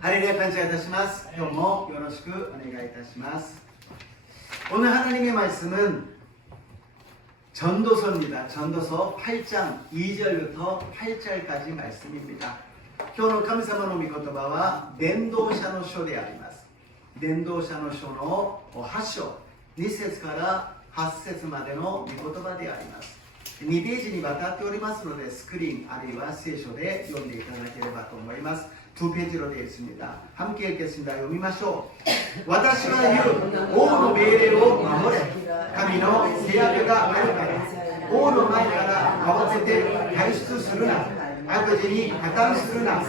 ハレルヤ感謝いたします。今日もよろしくお願いいたします。오늘 하나님의 말씀은 전도서입니다. 전도서 8장 2절부터 8절까지 말씀입니다. 今日の神様の御言葉は伝道者の書であります。伝道者の書の8章2節から8節までの御言葉であります。2ページにわたっておりますので、スクリーンあるいは聖書で読んでいただければと思います。2페이지로 되어 있습니다. 함께 읽겠습니다. 読みましょう。私は言う、王の命令を守れ。神の制約があるから。王の前から慌てて退出するな。悪事に加担するな。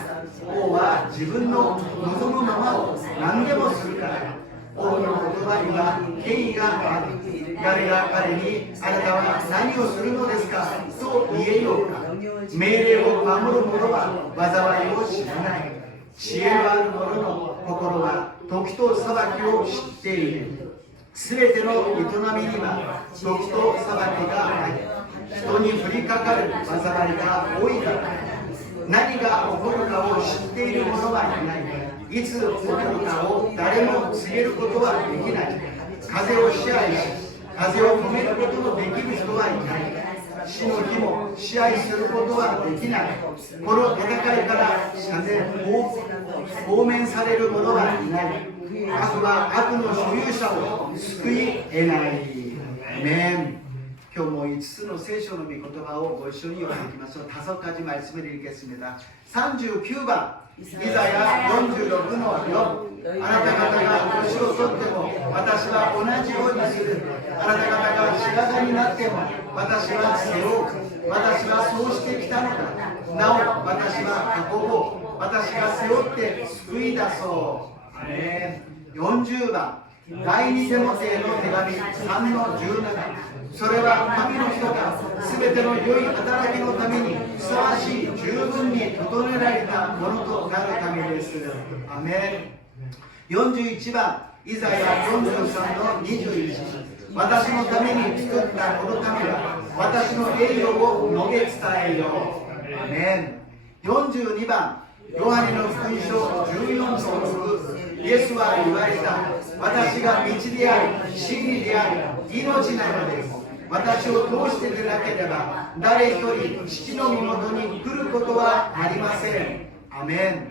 王は自分の望むままを何でもするから。王の言葉には権威がある。誰が彼にあなたは何をするのですかと言えようか。命令を守る者は災いを知らない。知恵のある者の心は時と裁きを知っている。すべての営みには時と裁きがあり、人に降りかかる災いが多いから。何が起こるかを知っている者はいない。いつ起こるかを誰も告げることはできない。風を支配し、風を止めることのできる人はいない。死の日も支配することはできない。この戦いから放免される者はいない。悪は悪の所有者を救い得ない。アメン。今日も5つの聖書の御言葉をご一緒に読んでいきましょう。5가지 말씀을 읽겠습니다. 39번イザヤ46の4、あなた方が年を取っても私は同じようにする。あなた方が白髪になっても私は背負う。私はそうしてきたのだ。なお私は運ぼう。私が背負って救い出そう。アメン。40番第二テモテの手紙3の17、それは神の人が全ての良い働きのためにふさわしい十分に整えられたものとなるためです。アメン。41番イザヤ43の21、私のために作ったこのためは私の栄誉を述べ伝えよう。アメン。42番ヨハネの福音書14の6、イエスは言われた。私が道であり真理であり命なのです。私を通してでなければ誰一人父の身元に来ることはありません。アメ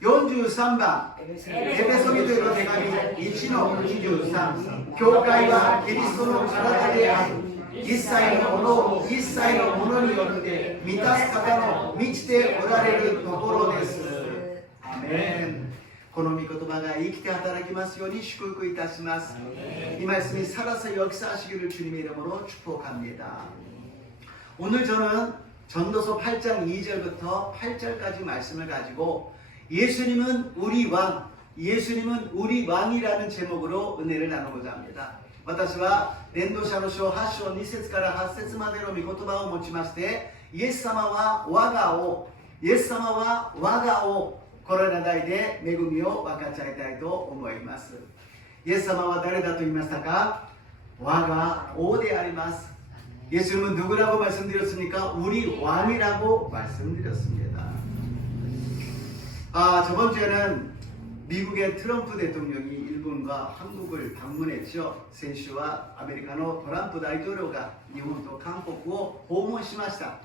ン。43番エペソビトへの手紙1の23、教会はキリストの体である。一切のものを一切のものによって満たす方の満ちておられるところです。アメン。この御言葉が生きて働きますように祝福いたします。이 말씀이 살아서 역사하시기를 주님의 이름으로 축복합니다. 오늘 저는 전도서 8장 2절부터 8절까지 말씀을 가지고 예수님은 우리 왕, 예수님은 우리 왕이라는 제목으로 은혜를 나누고자 합니다. 私は伝道者の書8章2節から8節までの御言葉を持ちまして、イエス様は我が王、イエス様は我が王、これら題で恵みを分かち合いたいと思います。イエス様は誰だと言いましたか？我が王であります。예수님은 누구라고 말씀드렸습니까? 우리 왕이라고 말씀드렸습니다. 저번 주에는 미국의 트럼프 대통령이 일본과 한국을 방문했죠.先週は 아메리카노 트럼프 대통령가 일본と韓国を訪問しました。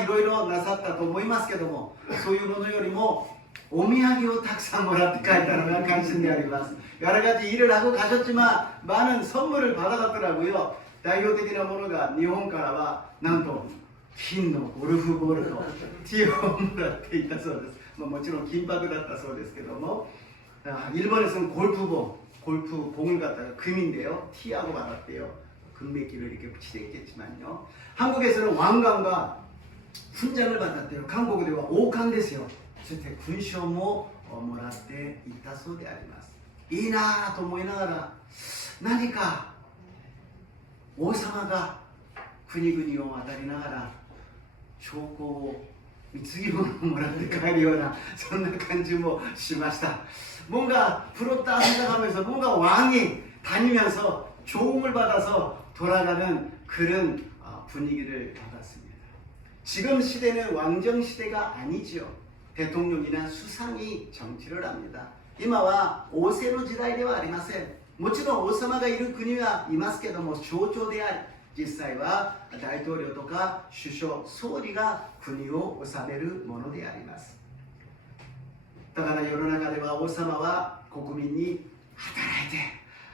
いろいろなさったと思いますけども、そういうものよりもお土産をたくさんもらって帰ったのが関心であります。여러 가지 일을 하고 가셨지만 많은 선물을 받아갔더라고요. 대표적인ものが日本からはなんと金のゴルフボールとティーをもらっていたそうです。もちろん金箔だったそうですけども、일본에서는 골프공을 갖다가 금인데요. 티하고 받았대요. 금메기를 이렇게 붙이게 있겠지만요. 한국에서는 왕관과 훈장을 받았대요. 한국에 와 王冠ですよ。そして勲章ももらっていったそうであります。いいなぁと思いながら、何か王様が国々を渡りながら兆候を貢ぎ物をもらって帰るようなそんな感じもしました。 뭔가 부럽다 생각하면서 뭔가 왕이 다니면서 조음을 받아서 돌아가는 그런 분위기를 받았습니다. 지금 시대는 왕정 시대가 아니지요. 대통령이나 수상이 정치를 합니다. 今は王政の時代ではありません。もちろん王様がいる国はいますけども、象徴であり、実際は大統領とか首相、総理が国を治めるものであります。だから世の中では王様は国民に働いて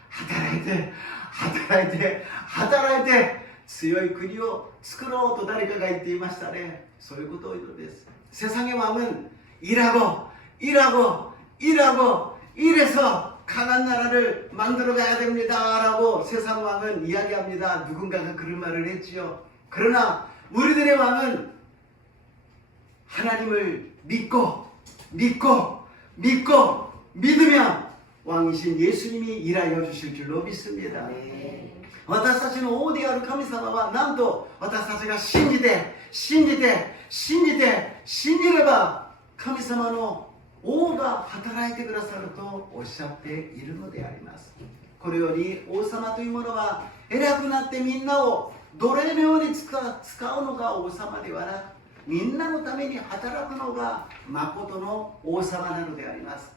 働いて働いて働いて強い国を作ろうと誰かが言っていましたね。そういうことを言うのです。 세상의 왕은 일하고 이래서 강한 나라를 만들어 가야 됩니다 라고 세상 왕은 이야기합니다. 누군가가 그런 말을 했지요. 그러나 우리들의 왕은 하나님을 믿으면 왕이신 예수님이 일하여 주실 줄로 믿습니다. 私たちの王である神様はなんと私たちが信じれば神様の王が働いてくださるとおっしゃっているのであります。これより王様というものは偉くなってみんなを奴隷のように使うのが王様ではなく、みんなのために働くのが誠の王様なのであります。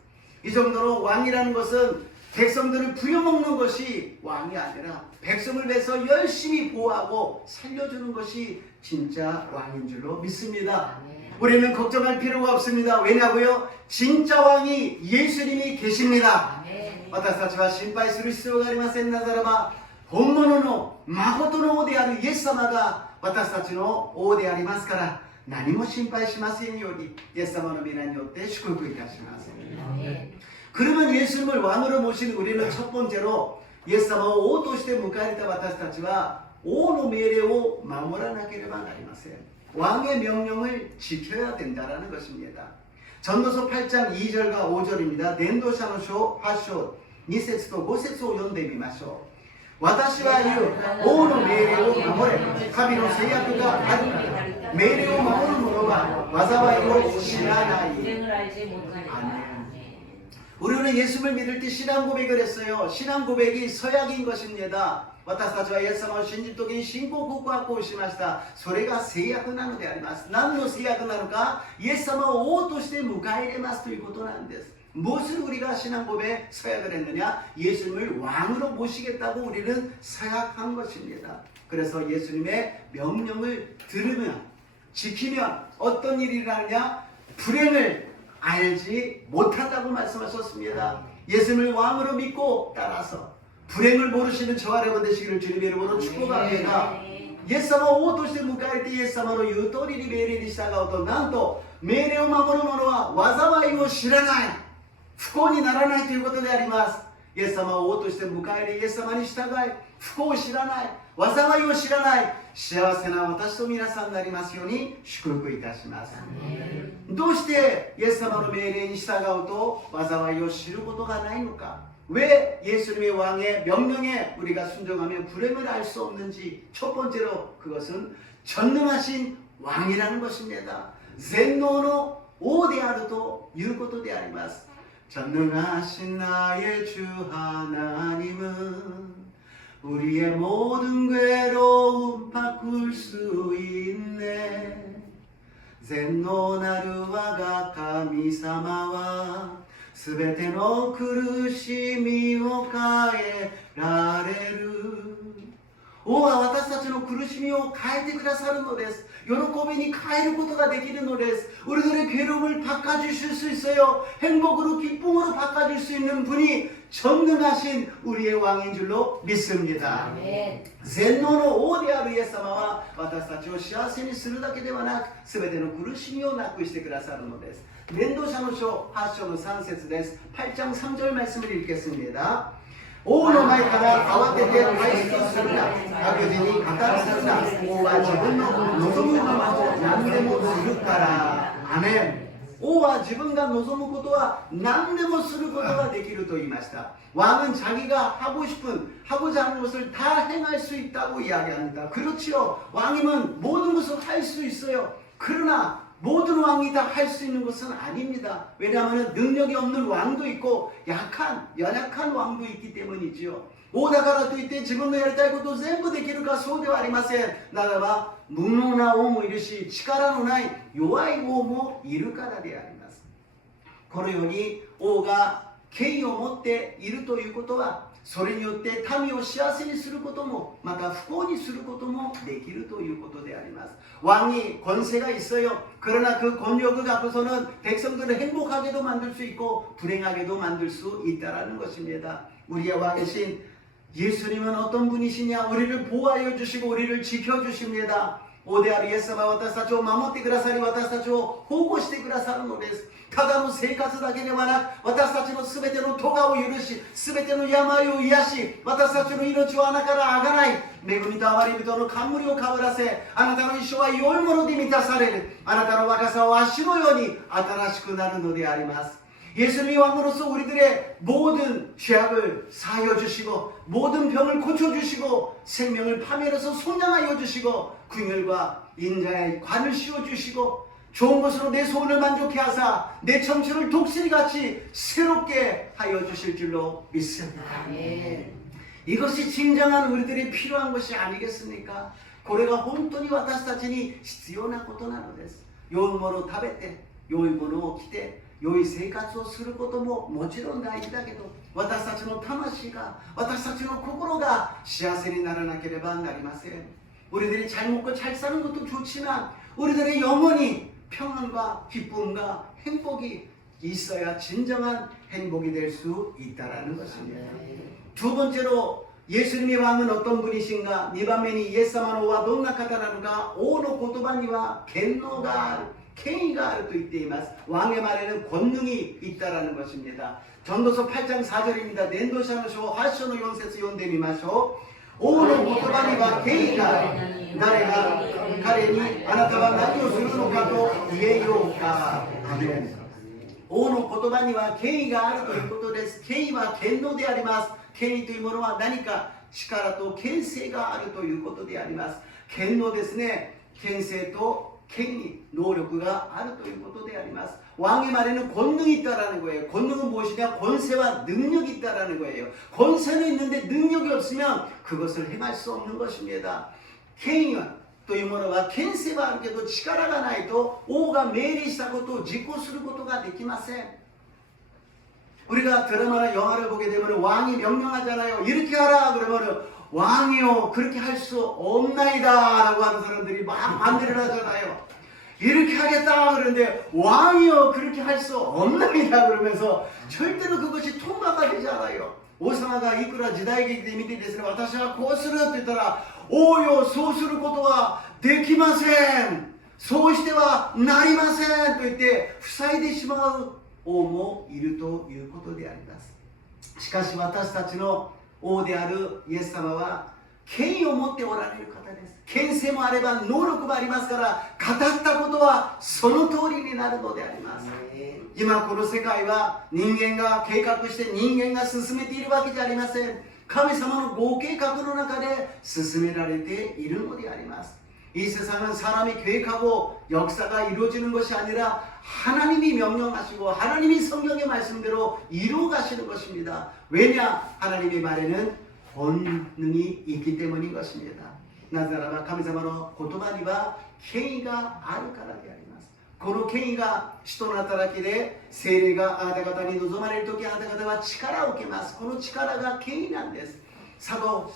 이 정도로 왕이라는 것은 백성들을 부려먹는 것이 왕이 아니라 백성을 위해서 열심히 보호하고 살려주는 것이 진짜 왕인 줄로 믿습니다. 우리는 걱정할 필요가 없습니다. 왜냐고요? 진짜 왕이 예수님이 계십니다. 私たちは心配する必要がありません。なぜならば本物の誠の王であるイエス様が私たちの王でありますから、何も心配しませんようにイエス様の皆によって祝福いたします。 그러면 예수님을 왕으로 모신 우리는 첫 번째로 예수님을王として迎えた私たちは王の命令を守らなければなりません。 왕의 명령을 지켜야 된다라는 것입니다. 전도서 8장 2절과 5절입니다. 넨도샤노쇼 하쇼 2節と5節を読んでみましょう。私は言う、王の命令を守れ、神の制約があるから。命令を守る者は災いを知らない。 우리는 예수를 믿을 때 신앙 고백을 했어요. 신앙 고백이 서약인 것입니다. 私たちはイエス様を信じるときに信仰告白をしました。それが制約なのであります。何の制約なのか、イエス様を王として迎え入れますということなんです。 무엇을 우리가 신앙 고백 서약을 했느냐? 예수님을 왕으로 모시겠다고 우리는 서약한 것입니다. 그래서 예수님의 명령을 들으면, 지키면 어떤 일이 일어나느냐? 불행을 알지 못한다고 말씀하셨습니다. 예수님을 왕으로 믿고 따라서 불행을 모르시는 저와 여러분 되시기를 주님의 이름으로 축복합니다. イエス様を王として迎えてイエス様の言う通りに命令に従うと、なんと命令を守る者は災いを知らない、不幸にならないということであります。イエス様を王として迎え入れ、イエス様に従い、不幸を知らない、災いを知らない、幸せな私と皆さんになりますように祝福いたします。どうしてイエス様の命令に従うと災いを知ることがないのか? 왜 예수님의 왕의 명령에 우리가 순종하며 불행을 알 수 없는지? 첫 번째로 그것은 전능하신 왕이라는 것입니다. 젠노의王であるということであります。 전능하신 나의 주 하나님은 우리의 모든 괴로움 바꿀 수 있네. 젠노 나루와가 카미사마와 すべての苦しみを変えられる。王は私たちの苦しみを変えてくださるのです。喜びに変えることができるのです。 우리들의 괴로움을 바꿔주실 수 있어요. 행복으로 기쁨으로 바꿔줄 수 있는 분이 전능하신 우리의 왕인 줄로 믿습니다. 젠노의王であるイエス様は私たちを幸せにするだけではなく、すべての苦しみをなくしてくださるのです。 넨도샤노쇼 하쇼의 3節です。 8장 3절 말씀을 읽겠습니다. 王の前から慌てて退出するな。悪事に加担するな。王は自分の望むままを何でもするから。アメン。王は自分が望むことは何でもすることができると言いました。 왕은 자기가 하고자 하는 것을 다 행할 수 있다고 이야기합니다. 그렇지요. 왕이면 모든 것을 할 수 있어요. 그러나 모든 왕이 다 할 수 있는 것은 아닙니다. 왜냐하면 능력이 없는 왕도 있고 연약한 왕도 있기 때문이지요. 王だからといって自分のやりたいことを全部できるか、そうではありません。ならば無能な王もいるし、力のない弱い王もいるからであります。このように王が権威を持っているということは、それによって民を幸せにすることも、また不幸にすることもできるということであります. 왕이 권세가 있어요. 그러나 그 권력을 갖고서는 백성들을 행복하게도 만들 수 있고 불행하게도 만들 수 있다라는 것입니다. 우리의 왕이신 예수님은 어떤 분이시냐? 우리를 보호하여 주시고 우리를 지켜주십니다. おであるイエス様は私たちを守ってくださり、私たちを保護してくださるのです。ただの生活だけではなく、私たちのすべての咎を許し、すべての病を癒し、私たちの命を穴からあがない、恵みと憐れみとの冠をかぶらせ、あなたの一生は良いもので満たされる。あなたの若さは足のように新しくなるのであります。 예수님이 왕으로서 우리들의 모든 죄악을 사하여 주시고 모든 병을 고쳐주시고 생명을 파멸해서 속량하여 주시고 궁율과 인자의 관을 씌워주시고 좋은 것으로 내 소원을 만족해 하사 내 청춘을 독수리같이 새롭게 하여 주실 줄로 믿습니다. 아멘. 이것이 진정한 우리들이 필요한 것이 아니겠습니까? これが本当に私たちに必要なことなのです。良いものを食べて良いものを着て 良い生活をすることももちろん大事だけど、私たちの魂が、私たちの心が幸せにならなければなりません。 우리들이 잘 먹고 잘 사는 것도 좋지만 우리들의 영혼이 평안과 기쁨과 행복이 있어야 진정한 행복이 될 수 있다라는 것입니다. 두 번째로 예수님의 왕은 어떤 분이신가? 2番目にイエス様の王はどんな方なのか? 王の言葉には権能がある 権威があると言っています. 왕의 말에는 권능이 있다라는 것입니다. 전도서 8장 4절입니다. 낸도샤노 쇼 하쇼노 연세스 연대 미마쇼 오노 고토바니와権威がある. 誰が彼にあなたは何をするのかと言えようか. 아멘. 王の言葉には権威があるということです。権威は権能であります。権威というものは何か力と権勢があるということであります。権能ですね。権勢と 権威, 노력가 あるということであります. 왕의 말에는 권능이 있다라는 거예요. 권능은 무엇이냐? 권세와 능력이 있다라는 거예요. 권세는 있는데 능력이 없으면 그것을 행할 수 없는 것입니다. 権威というものは権勢はあるけど力がないと王が命令したことを実行することができません. 우리가 드라마나 영화를 보게 되면 왕이 명령하잖아요. 이렇게 하라 그러면 왕이요 그렇게 할 수 없나이다 라고 하는 사람들이 막 반대를 하잖아요. 이렇게 하겠다 그러는데 왕이요 그렇게 할 수 없나이다 그러면서 절대로 그것이 통과가 되지 않아요. 오사마가 이쿠라 지다이게기で見てですね、私はこうするって言ったら、王よそうすることはできません、そうしてはなりませんと言って塞いでしまう王もいるということであります。しかし私たちの王であるイエス様は権威を持っておられる方です。権勢もあれば能力もありますから、語ったことはその通りになるのであります。今この世界は人間が計画して人間が進めているわけじゃありません。神様のご計画の中で進められているのであります。이 세상은 사람이 계획하고 역사가 이루어지는 것이 아니라 하나님이 명령하시고 하나님이 성경의 말씀대로 이루어 가시는 것입니다. 왜냐? 하나님의 말에는 권능이 있기 때문인 것입니다. なぜならば神様の言葉には権威があるからであります。この権威が使徒の働きで聖霊があなた方に望まれるとき、あなた方は力を受けます。この力が権威なんです。사도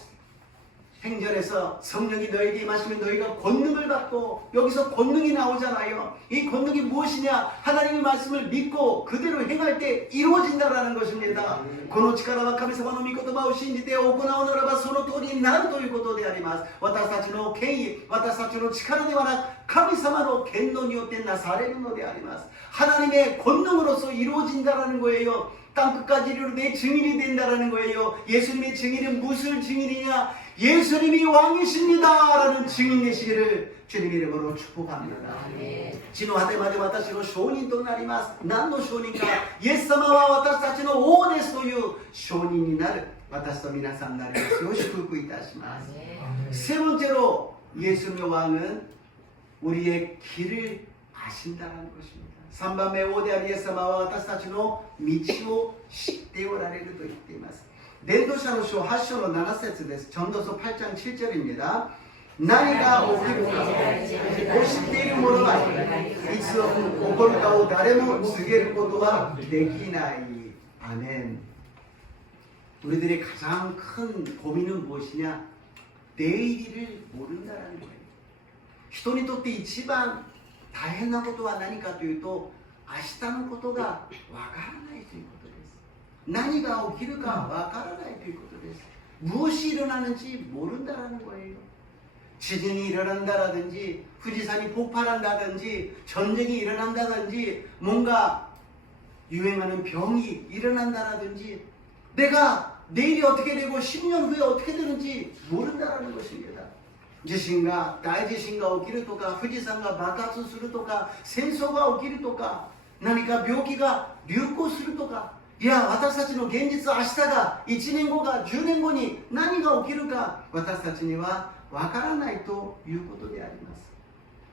행전에서 성령이 너에게 임하시면 너희가 권능을 받고, 여기서 권능이 나오잖아요. 이 권능이 무엇이냐? 하나님의 말씀을 믿고 그대로 행할 때 이루어진다라는 것입니다. この力は神様の御言葉を信じて行うならばその通りになるということであります。私たちの権威、私たちの力ではなく神様の権能によってなされるのであります。 하나님의 권능으로서 이루어진다라는 거예요. 땅끝까지 이르러 내 증인이 된다라는 거예요. 예수님의 증인은 무슨 증인이냐? 예수님이 왕이십니다 라는 증인 되시기를 주님 이름으로 축복합니다. 진노하되私の証人となります。何の証人か？イエス様は私たちの王ですという証人になる私と皆さんになりますよう祝福いたします。세 번째로 예수님의 왕은 우리의 길을 아신다라는 것입니다. 3番目、王であるイエス様は私たちの道を知っておられると言っています。伝道者の書8章の7節です。전도서8장7절입니다. 何が起きるかを知っている者はいつ起こるかを誰も告げることはできない。아멘. 우리들의 가장 큰 고민은 무엇이냐? 내일을 모른다라는 거예요. 人にとって一番大変なことは何かというと、明日のことがわからないということです。何が起きるかわからないということです。 무엇이 일어나는지 모른다라는 거예요. 지진이 일어난다라든지富士山이 폭발한다든지 전쟁이 일어난다든지 뭔가 유행하는 병이 일어난다라든지 내가 내일이 어떻게 되고 10년 후에 어떻게 되는지 모른다라는 것입니다. 지진과大地震が起きるとか富士山が爆発するとか戦争が起きるとか何か病気が流行するとかいや私たちの現実明日が1年後が10年後に何が起きるか私たちにはわからないということであります。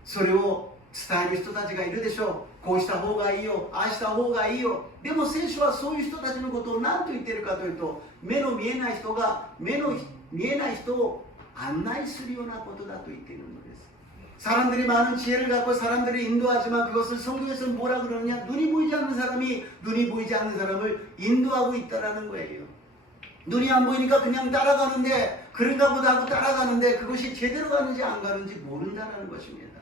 それを伝える人たちがいるでしょう。こうした方がいいよ、ああした方がいいよ。でも聖書はそういう人たちのことを何と言っているかというと、目の見えない人が目の見えない人を案内するようなことだと言っているのです。 사람들이 많은 지혜를 갖고 사람들을 인도하지만 그것을 성경에서는 뭐라 그러느냐? 눈이 보이지 않는 사람이 눈이 보이지 않는 사람을 인도하고 있다라는 거예요. 눈이 안 보이니까 그냥 따라가는데 그런가 보다 하고 따라가는데 그것이 제대로 가는지 안 가는지 모른다는 것입니다.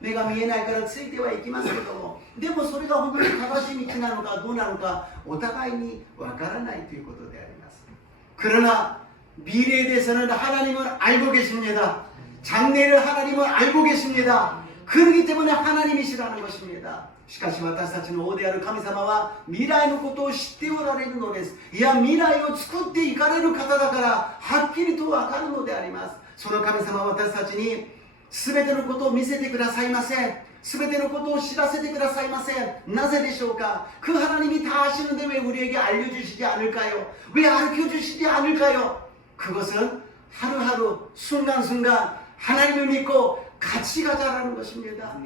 내가 見えないからついてはいきますけどもでもそれが本当に正しい道なのかどうなのかお互いにわからないということであります。 그러나 미래에 대해서는 하나님은 알고 계십니다. 장래를 하나님은 알고 계십니다. 그렇기 때문에 하나님이시라는 것입니다. しかし私たちの王である神様は未来のことを知っておられるのです。いや未来を作っていかれる方だからはっきりとわかるのであります。その神様は私たちに全てのことを見せてくださいません。全てのことを知らせてくださいません。なぜでしょうか。그 하나님이 다 아시는데 왜 우리에게 알려주시지 않을까요? 왜 가르쳐주시지 않을까요? 그것은 하루하루 순간순간 하나님을 믿고 같이 가자라는 것입니다.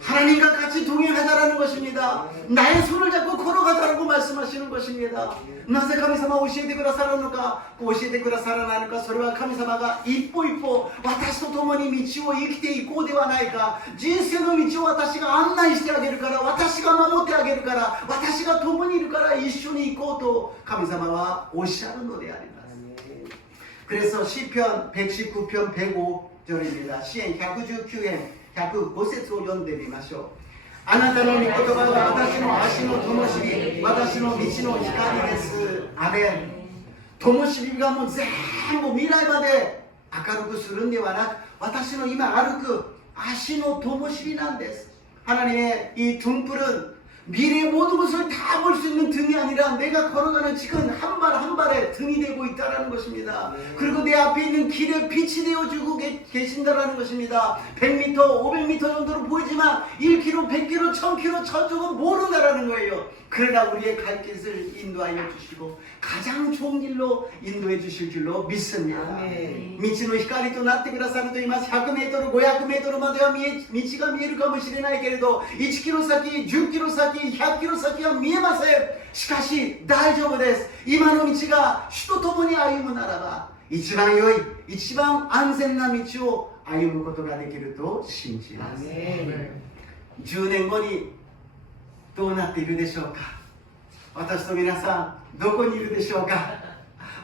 하나님과 같이 동행하자라는 것입니다. 나의 손을 잡고 걸어가자라고 말씀하시는 것입니다. なぜ神様を教えてくださるのか、教えてくださらないのか、それは神様が一歩一歩私と共に道を生きていこうではないか。人生の道を私が案内してあげるから、私が守ってあげるから、私が共にいるから一緒に行こうと神様はおっしゃるのであります。 그래서 시편 119편 105절입니다. 시행 119編 105節を読んでみましょう。あなたの御言葉は私の足の灯火、私の道の光です。アメン。灯火がもう全部未来まで明るくするんではなく、私の今歩く足の灯火なんです。 하나님의 이 등불은 미래의 모든 것을 다 볼 수 있는 등이 아니라 내가 걸어가는 지금 한 발 한 발에 등이 되고 있다는 것입니다. 그리고 내 앞에 있는 길에 빛이 되어주고 계신다는 것입니다. 100m, 500m 정도로 보이지만 1km, 100km, 1000km 저쪽은 모른다는 거예요. 그러나 우리의 갈 길을 인도하여 주시고 가장 좋은 길로 인도해 주실 줄로 믿습니다. 道の光となってくださると言います。 100m、500m までは道が見えるかもしれないけれど 1km 先、10km 先、100km 先は見えません。しかし大丈夫です。今の道が主と共に歩むならば一番良い、一番安全な道を歩むことができると信じます。 10年後にどうなっているでしょうか。私と皆さんどこにいるでしょうか。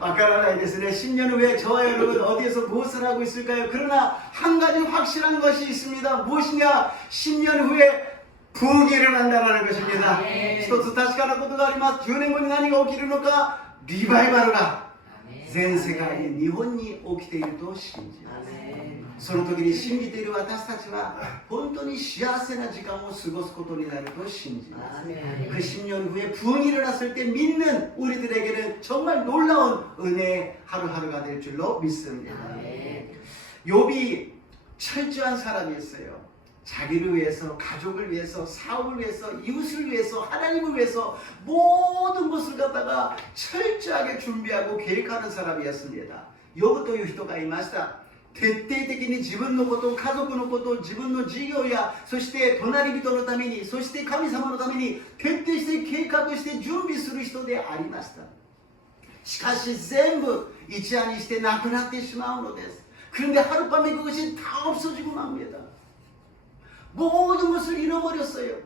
わからないですね。 10년 후에 저와 여러분 어디에서 무엇을 하고 있을까요? 그러나 한 가지 확실한 것이 있습니다. 무엇이냐? 10년 후에 부흥이 일어난다는 것입니다. 一つ確かなことがあります。 10年後に何が起きるのか。リバイバルが全世界に日本に起きていると信じます。その時に信じている私たちは本当に幸せな時間を過ごすことになると信じます。 그 10년 후에 부흥이 일어났을 때 믿는 우리들에게는 정말 놀라운 은혜의 하루하루가 될 줄로 믿습니다. 욥이 철저한 사람이었어요. 자기를 위해서, 가족을 위해서, 사업을 위해서, 이웃을 위해서, 하나님을 위해서 모든 것을 갖다가 철저하게 준비하고 계획하는 사람이었습니다. 욥という人がいました。 徹底的に自分のこと、家族のこと、自分の事業やそして隣人のために、そして神様のために徹底して計画して準備する人でありました。しかし全部一夜にしてなくなってしまうのです。 그런데 하룻밤에 그것이 다 없어지고 맙니다. 모든 것을 잃어버렸어요.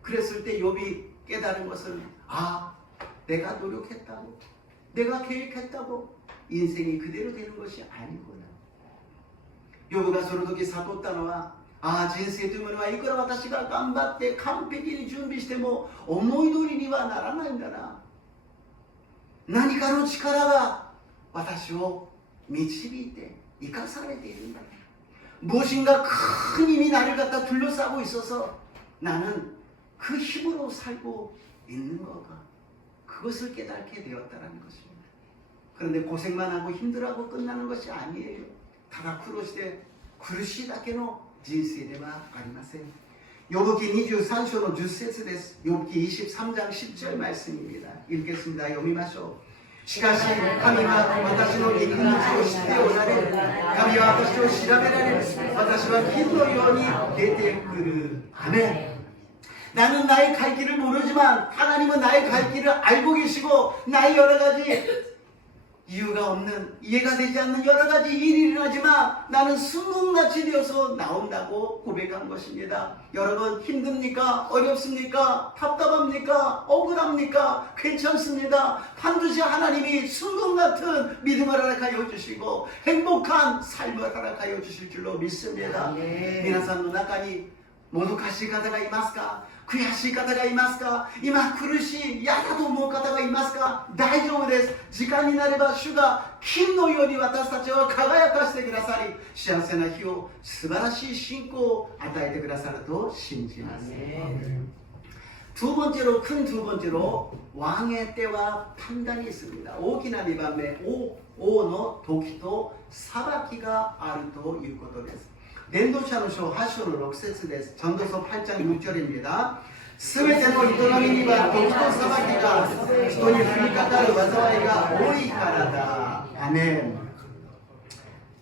그랬을 때 욥이 깨달은 것은 내가 노력했다고, 내가 계획했다고 인생이 그대로 되는 것이 아니구나. ヨブがその時悟ったのは、人生というものはいくら私が頑張って完璧に準備しても思い通りにはならないんだな。何かの力が私を導いて生かされているんだ。 무엇인가 큰 힘이 나를 갖다 둘러싸고 있어서 나는 그 힘으로 살고 있는 거가, 그것을 깨닫게 되었다는 것입니다. 그런데 고생만 하고 힘들어하고 끝나는 것이 아니에요. ただ苦労して苦しいだけの人生ではありません。ヨブ記23章の10節です。ヨブ記23장 10절 말씀입니다. 읽겠습니다. 読みましょう。しかし神は私の肉道を知っておられる。神は私を調べられる。私は金のように出てくる。아멘. 나는 나의 갈 길을 모르지만 하나님은 나의 갈 길을 알고 계시고, 나의 여러 가지 이유가 없는, 이해가 되지 않는 여러 가지 일이 일어나지만 나는 순금같이 되어서 나온다고 고백한 것입니다. 여러분, 힘듭니까? 어렵습니까? 답답합니까? 억울합니까? 괜찮습니다. 반드시 하나님이 순금같은 믿음을 허락하여 주시고 행복한 삶을 허락하여 주실 줄로 믿습니다. 皆さんの中にもどかしい方がいますか？悔しい方がいますか？今苦しい、嫌だと思う方がいますか？大丈夫です。時間になれば主が金のように私たちを輝かせてくださり、幸せな日を、素晴らしい信仰を与えてくださると信じます。두 번째로, 큰 두 번째로 왕의 때와 판단이 있습니다. 大きな2番目、王の時と裁きがあるということです。 伝道者の書 8章の6節です。 전도서 8장 6절입니다. すべての営みには時と裁きが、人に降りかかる災いが多いからだ. 아멘.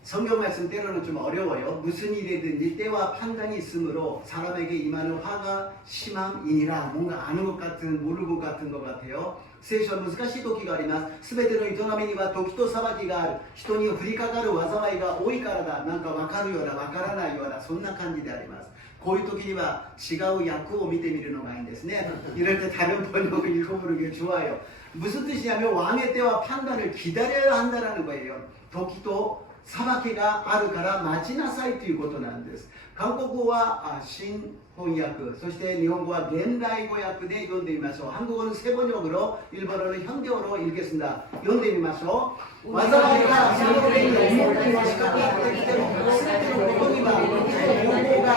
성경 말씀 때로는 좀 어려워요. 무슨 일이든지 때와 판단이 있으므로 사람에게 임하는 화가 심함이니라. 뭔가 아는 것 같은, 모르는 것 같은 것 같아요. 聖書は難しい時があります。すべての営みには時と裁きがある。人に降りかかる災いが多いからだ。なんか分かるような分からないような、そんな感じであります。こういう時には違う訳を見てみるのがいいんですね。 이럴 때 다른 번역을 읽어보는 게 좋아요. 무슨 뜻이냐면 왕의 때와 판단을 기다려야 한다는 거예요. 도끼도 사바키가 아르카라 마치나사이 ということなんです。韓国語は新翻訳、そして日本語は現代語訳で読んでみましょう。 한국어는 세번역으로, 일본어는 현대어로 읽겠습니다. 読んでみましょう。 災いがその上に重くのしかかってきても、すべてのことには方法が、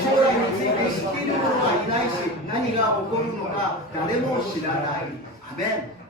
将来について知っている者はいないし、何が起こるのか誰も知らない。アメン。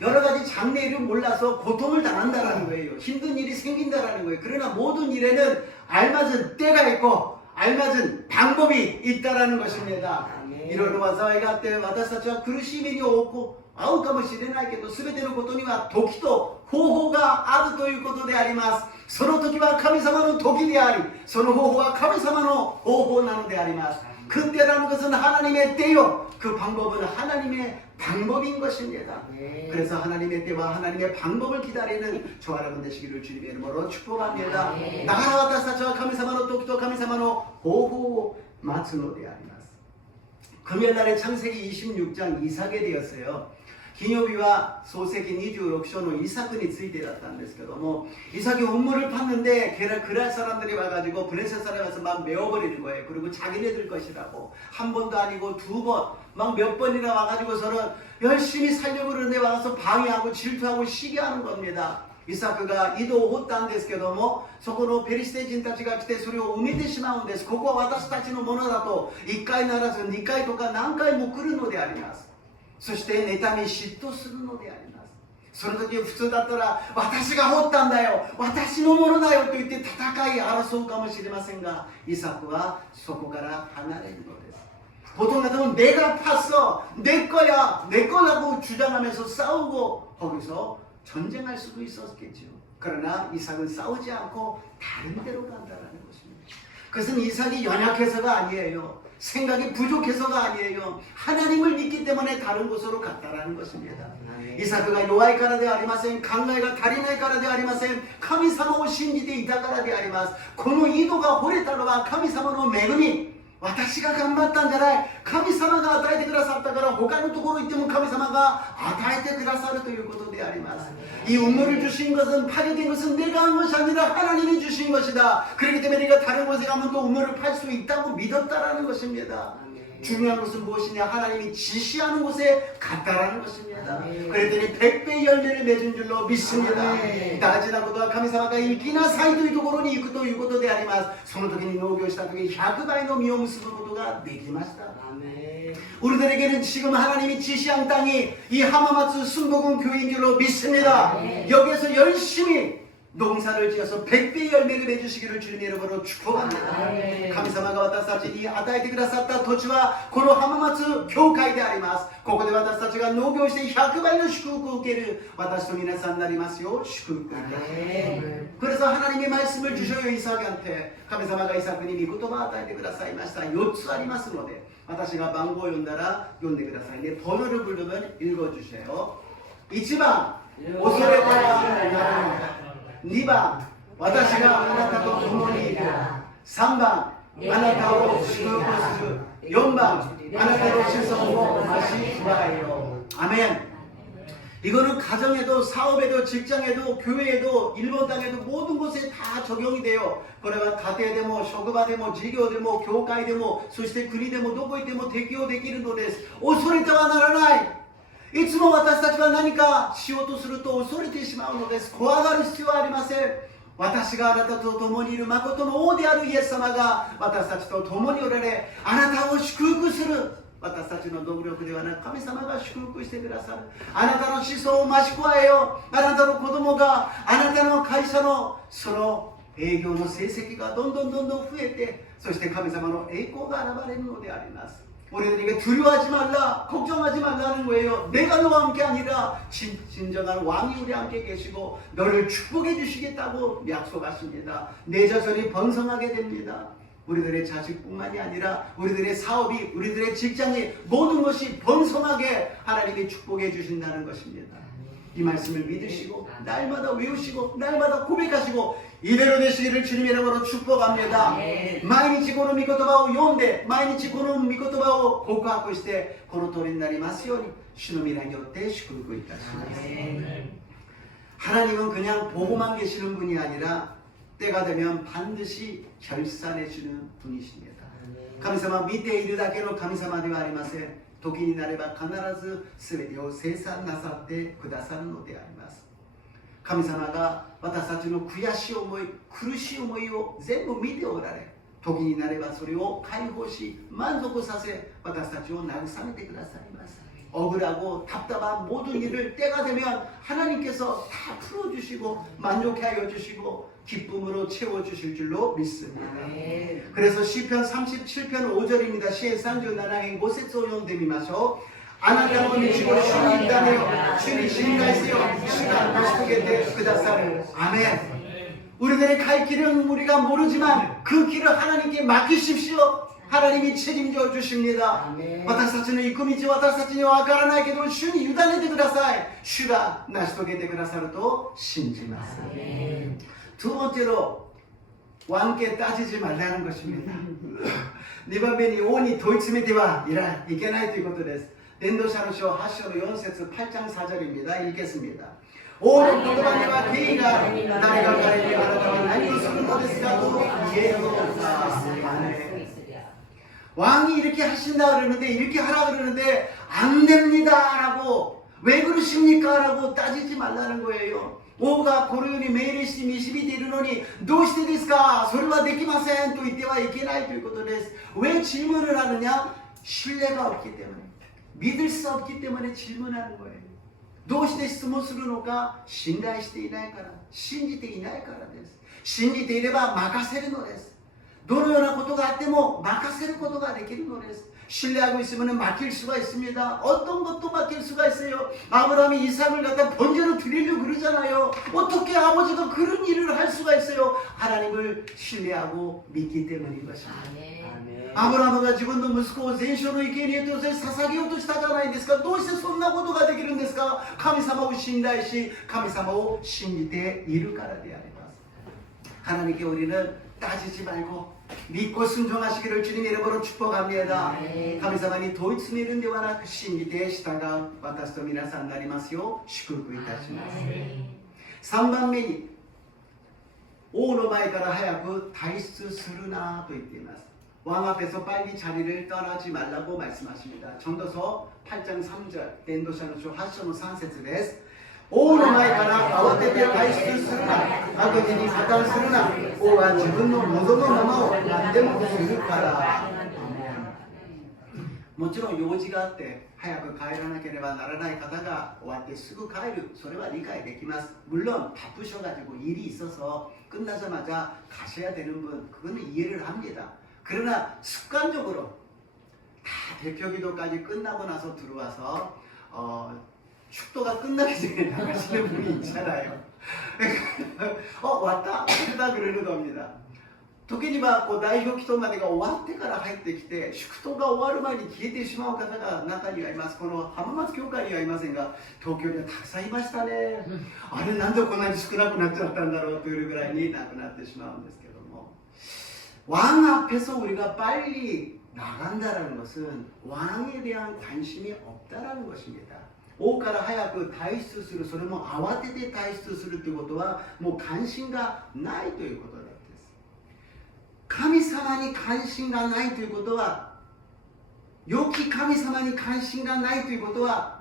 여러 가지 장래일을 몰라서 고통을 당한다라는 거예요. 힘든 일이 생긴다라는 거예요. 그러나 모든 일에는 알맞은 때가 있고 알맞은 방법이 있다라는 것입니다. 이런災いがあって、私たちは苦しみに遭うかもしれないけど、全てのことには時と方法があるということであります。その時は神様の時であり、その方法は神様の方法なのであります。 그때라는 것은 하나님의 때요, 그 방법은 하나님의 방법인 것입니다. 그래서 하나님의 때와 하나님의 방법을 기다리는 저와 여러분 되시기를 주님의 이름으로 축복합니다. 나가라 와타시타치와 카미사마노 토키토 카미사마노 호호 마츠노であります。 금요일날에 창세기 26장 이삭에 되었어요. 金曜日は創世記26章のイサクについてだったんですけども、 이삭이 우물을 팠는데 그랄 사람들이 와가지고 블레셋 사람이 와서 막 메워버리는 거예요. 그리고 자기네들 것이라고. 한 번도 아니고 두 번, 막 몇 번이나 와가지고서는 열심히 살려고 그러는데 와서 방해하고 질투하고 시기하는 겁니다. イサクが井戸を掘ったんですけども、そこのペリシテ人たちが来てそれを埋めてしまうんです。ここは私たちのものだと1回ならず2回とか何回も来るのであります。 そして妬み嫉妬するのであります。その時普通だったら、私が掘ったんだよ、私のものだよと言って戦い争うかもしれませんが、イサクはそこから離れるのです。 보통 같으면 내가 팠어, 내 거야, 내 거라고 주장하면서 싸우고 거기서 전쟁할 수도 있었겠죠. 그러나 이삭은 싸우지 않고 다른 데로 간다는 것입니다. 그것은 이삭이 연약해서가 아니에요. 생각이 부족해서가 아니에요. 하나님을 믿기 때문에 다른 곳으로 갔다라는 것입니다. 이삭가 요아이からではありません。考えが足りないからではありません。神様を信じていたからであります。この井戸が掘れたのは神様の恵み。私が頑張ったんじゃない。神様が与えてくださったから他のところ行っても神様が与えてくださるということであります。이 운물을 주신 것은 파괴된 것은 내가 한 것이 아니라 하나님이 주신 것이다. 그렇기 때문에 내가 다른 곳에 가면 또 운물을 팔 수 있다고 믿었다라는 것입니다. 중요한 것은 무엇이냐? 하나님이 지시하는 곳에 갔다라는 것입니다. 그랬더니 100배 열매를 맺은 줄로 믿습니다. 大事なことは神様が生きなさいというところに行くということであります。その時に農業した時100倍の実を結ぶことができました。 우리들에게는 지금 하나님이 지시한 땅이 이 하마마츠 순복음 교회인 줄로 믿습니다. 여기에서 열심히 농사를 지어서 100배 열매를 맺으시기를 주님의 이름으로 축복합니다. 감사마가 私たちに与えてくださった土地はこの浜松教会であります。ここで私たちが農業して100倍の祝福を受ける私と皆さんになりますよう祝福いたします。 그래서 하나님의 말씀을 주셔요. 이삭한테 감사마가 이삭님이 言葉を与えてくださいました。4つありますので私が番号を読んだら読んでくださいね。 번호를 부르면 읽어주세요. 1번恐れては 2번 私があなたと共にいる 3번 あなたを祝福する 4번 あなたの子孫を増し加えよ 아멘. 이거는 가정에도 사업에도 직장에도 교회에도 일본 땅에도 모든 곳에 다 적용이 돼요. これは家庭でも職場でも事業でも教会でもそして国でもどこ行っても適用できるのです。恐れてはならない。いつも私たちは何かしようとすると恐れてしまうのです。怖がる必要はありません。私があなたと共にいる誠の王であるイエス様が私たちと共におられ、あなたを祝福する。私たちの努力ではなく神様が祝福してくださる。あなたの子孫を増し加えよう。あなたの子供があなたの会社のその営業の成績がどんどん増えて、そして神様の栄光が現れるのであります。 우리들에게 두려워하지 말라, 걱정하지 말라는 거예요. 내가 너와 함께 아니라 진정한 왕이 우리 함께 계시고 너를 축복해 주시겠다고 약속하십니다. 내 자손이 번성하게 됩니다. 우리들의 자식뿐만이 아니라 우리들의 사업이, 우리들의 직장이 모든 것이 번성하게 하나님이 축복해 주신다는 것입니다. 이 말씀을 믿으시고 날마다 외우시고 날마다 고백하시고 이대로 되시기를 주님의 이름으로 축복합니다. 毎日この御言葉を読んで毎日この御言葉を告白してこの通りになりますように主の皆によって祝福いたします。 하나님은 그냥 보고만 계시는 분이 아니라 때가 되면 반드시 결산해 주는 분이십니다. 神様見ているだけの神様ではありません。時になれば必ず全てを清算なさってくださるのであります。 神様が私たちの悔しい思い、苦しい思いを全部見ておられ、時になればそれを解放し満足させ私たちを慰めてくださいます。 억울하고 답답한 모든 일을 때가 되면 하나님께서 다 풀어주시고 만족해 하여 주시고 기쁨으로 채워주실 줄로 믿습니다. 그래서 시편 37편 5절입니다. 시에산주 나라의 고세조 용됨이마소 あなたの道を主に委ねよ。主に信頼せよ。主が成し遂げてくださる。アメン。 우리들의 갈 길은 우리가 모르지만 그 길을 하나님께 맡기십시오. 하나님이 책임져 주십니다. 私たちの行く道私たちには分からないけど主に委ねてください。主が成し遂げてくださると信じます。 두 번째로 왕께 따지지 말라는 것입니다. 2番目に王に問い詰めてはいけないということです。 伝道者の書 8章の4節 8장 4절입니다. 읽겠습니다. 王の言葉には権威がある。誰が彼にあなたは何をするのですかと言えるのか。 왕이 이렇게 하신다 그러는데 이렇게 하라 그러는데 안 됩니다 라고 왜 그러십니까 라고 따지지 말라는 거예요. 王がこのように命令して導いているのにどうしてですかそれはできませんと言ってはいけないということです。 왜 질문을 하느냐? 신뢰가 없기 때문에 믿을 수 없기 때문에 질문하는 거예요. どうして質問するのか信頼していないから信じていないからです。信じていれば任せるのです。どのようなことがあっても任せることができるのです。 신뢰하고 있으면 맡길 수가 있습니다. 어떤 것도 맡길 수가 있어요. 아브라함이 이삭을 갖다 번제로 드리려고 그러잖아요. 어떻게 아버지가 그런 일을 할 수가 있어요? 하나님을 신뢰하고 믿기 때문인 것입니다. 아멘. アブラムが自分の息子を全焼の生贄として捧げようとしたじゃないですか。どうしてそんなことができるんですか。神様を信頼し、神様を信じているからであります。 하나님께 우리는 따지지 말고 믿고 순종하시기를 주님 이름으로 축복합니다. 감사하니 도이츠 미는 데와나 그 신기대 시다가 와타시토 미나산 나리마스요 시쿠쿠 이타시마스. 3番目に王の前から早く退出するなと言っています。 왕 앞에서 빨리 자리를 떠나지 말라고 말씀하십니다. 전도서 8장 3절 덴도샤노쇼 하쇼노 3節です。 王の前から慌てて退出するな、悪事に加担するな、王は自分の望むままを何でもするから。もちろん用事があって早く帰らなければならない方が終わってすぐ帰る、それは理解できます。 물론 바쁘셔가지고 일이 있어서 끝나자마자 가셔야 되는 분, 그거는 이해를 합니다. 그러나 습관적으로 다 대표기도까지 끝나고 나서 들어와서 축도가 끝나기 전에 나가시는 분이 있잖아요. 왔다 그러다 그러는 겁니다. 時には代表祈祷までが終わってから入ってきて祝祷が終わる前に消えてしまう方が中にはいます。この浜松教会にはいませんが東京にはたくさんいましたね。あれなんでこんなに少なくなっちゃったんだろうというぐらいになくなってしまうんですけども、 왕 앞에서 우리가 빨리 나간다는 것은 왕에 대한 관심이 없다라는 것입니다. 王から早く退出する、それも慌てて退出するということはもう関心がないということなんです。神様に関心がないということは、良き神様に関心がないということは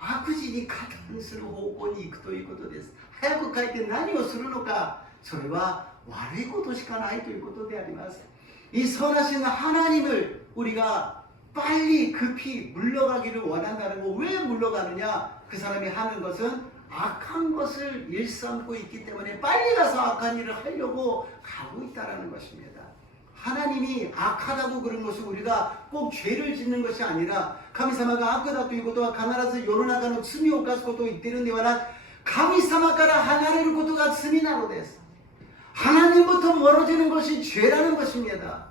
悪事に加担する方向に行くということです。早く帰って何をするのか、それは悪いことしかないということであります。이 선하신 하나님을 우리가 빨리 급히 물러가기를 원한다는 거. 왜 물러가느냐? 그 사람이 하는 것은 악한 것을 일삼고 있기 때문에 빨리 가서 악한 일을 하려고 가고 있다는 것입니다. 하나님이 악하다고 그런 것은 우리가 꼭 죄를 짓는 것이 아니라 神様が悪だということは必ず世の中の罪を犯すことを言っているんではなく、神様から離れることが罪なのです。 하나님부터 멀어지는 것이 죄라는 것입니다.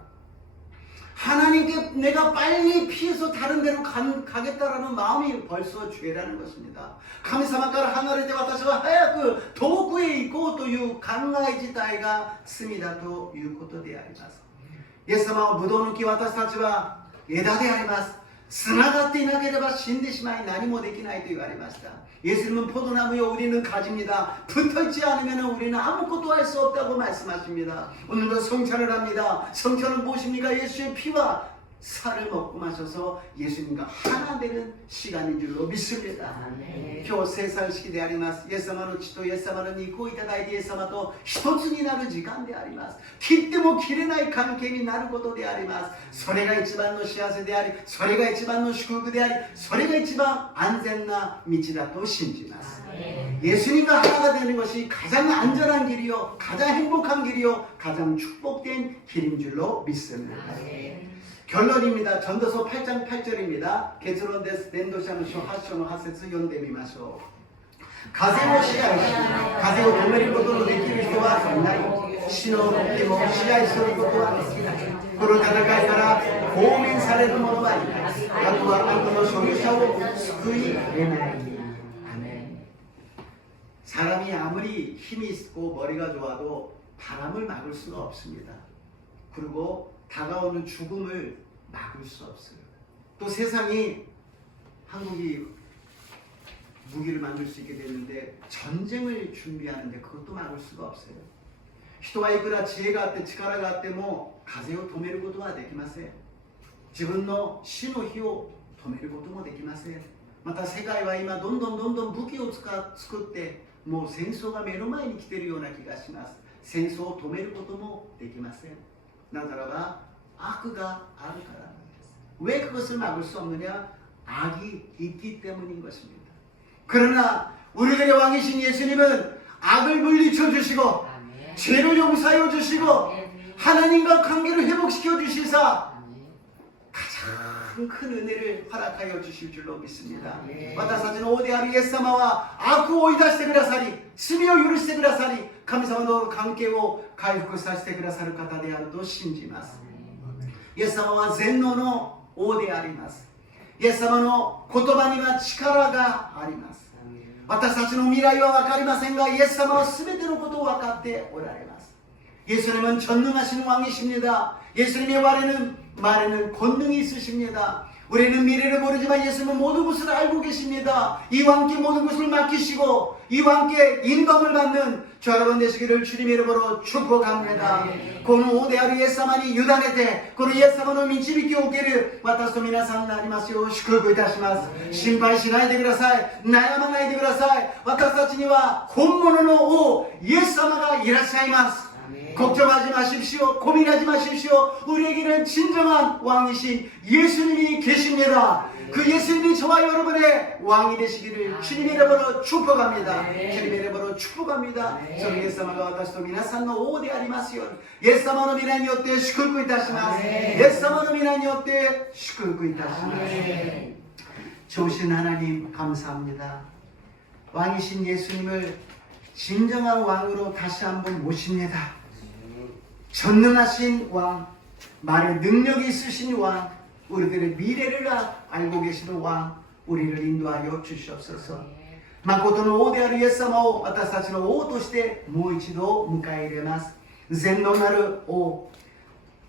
하나님께 내가 빨리 피해서 다른 데로 가겠다라는 마음이 벌써 죄라는 것입니다. 神様から離れて私は早く遠くへ行こうという考え自体が罪だということであります。イエス様はブドウの木、私たちは枝であります。つながっていなければ死んでしまい何もできないと言われました。 예수님은 포도나무요 우리는 가지입니다. 붙어있지 않으면 우리는 아무것도 할 수 없다고 말씀하십니다. 오늘도 성찬을 합니다. 성찬은 무엇입니까? 예수의 피와 살을 먹고 마셔서 예수님과 하나 되는 시간인 줄로 믿습니다.今日生産式であります。イエス様の血とイエス様の肉をいただいてイエス様と一つになる時間であります。切っても切れない関係になることであります。それが一番の幸せであり、それが一番の祝福であり、それが一番安全な道だと信じます。 예수님과 하나가 되는 것이 가장 안전한 길이요, 가장 행복한 길이요, 가장 축복된 길인 줄로 믿습니다. 결론입니다. 전도서 8장 8절입니다.結論です。伝道者の書8章の8節読んでみましょう。風を支配し、風を止めることのできる人はいない。死の動きも支配することはできない。この戦いから放免される者はいない。悪は悪の所有者を救い得ない。 사람이 아무리 힘이 있고 머리가 좋아도 바람을 막을 수가 없습니다. 그리고 다가오는 죽음을 막을 수 없어요. 또 세상이 한국이 무기를 만들 수 있게 됐는데 전쟁을 준비하는데 그것도 막을 수가 없어요. 人はいくら知恵があって力があっても風を止めることはできません。自分の死の日を止めることもできません。また世界は今どんどん武器を作ってもう戦争が目の前に来ているような気がします。戦争を止めることもできません。なぜならば悪があるからなんです。왜 그것을 막을 수 없느냐? 악이 있기 때문인 것입니다. 그러나 우리들의 왕이신 예수님은 악을 물리쳐 주시고 죄를 용서해 주시고 하나님과 관계를 회복시켜 주시사 가장 큰 은혜를 허락하여 주실 줄로 믿습니다. 私たちの王であるイエス様は悪を追い出してくださり、罪を許してくださり、神様の関係を回復させてくださる方であると信じます。イエス様は全能の王であります。イエス様の言葉には力があります。私たちの未来は分かりませんが、イエス様は全てのことを分かっておられます。 예수님은 전능하신 왕이십니다. 예수님의 말에는 권능이 있으십니다. 우리는 미래를 모르지만 예수님은 모든 것을 알고 계십니다. 이 왕께 모든 것을 맡기시고 이 왕께 인도함을 받는 저 여러분 되시기를 주님의 이름으로 축복합니다. この王であるイエス様に委ねて、このイエス様の導きを受ける私と皆さんになりますよう祝福いたします。心配しないでください。悩まないでください。私たちには本物の王イエス様がいらっしゃいます。 걱정하지 마십시오. 고민하지 마십시오. 우리에게는 진정한 왕이신 예수님이 계십니다. 그 예수님이 저와 여러분의 왕이 되시기를 주님의 이름으로 축복합니다. 주님의 이름으로 축복합니다. 저는 예수님과 私と皆さんの王でありますように、イエス様の皆によって祝福いたします。イエス様の皆によって祝福いたします。 좋으신 하나님 감사합니다. 왕이신 예수님을 진정한 왕으로 다시 한번 모십니다. 전능하신 왕, 말에 능력이 있으신 왕, 우리들의 미래를 알고 계시는 왕, 우리를 인도하여 주시옵소서. 誠の王であるイエス様を私たちの王としてもう一度迎え入れます。全能なる王、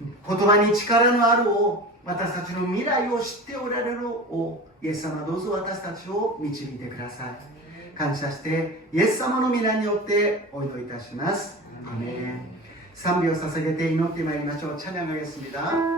言葉に力のある王、私たちの未来を知っておられる王、イエス様どうぞ私たちを導いてください。感謝してイエス様の皆によってお祈りいたします。アメン。賛美を捧げて祈ってまいりましょう。찬양하겠습니다.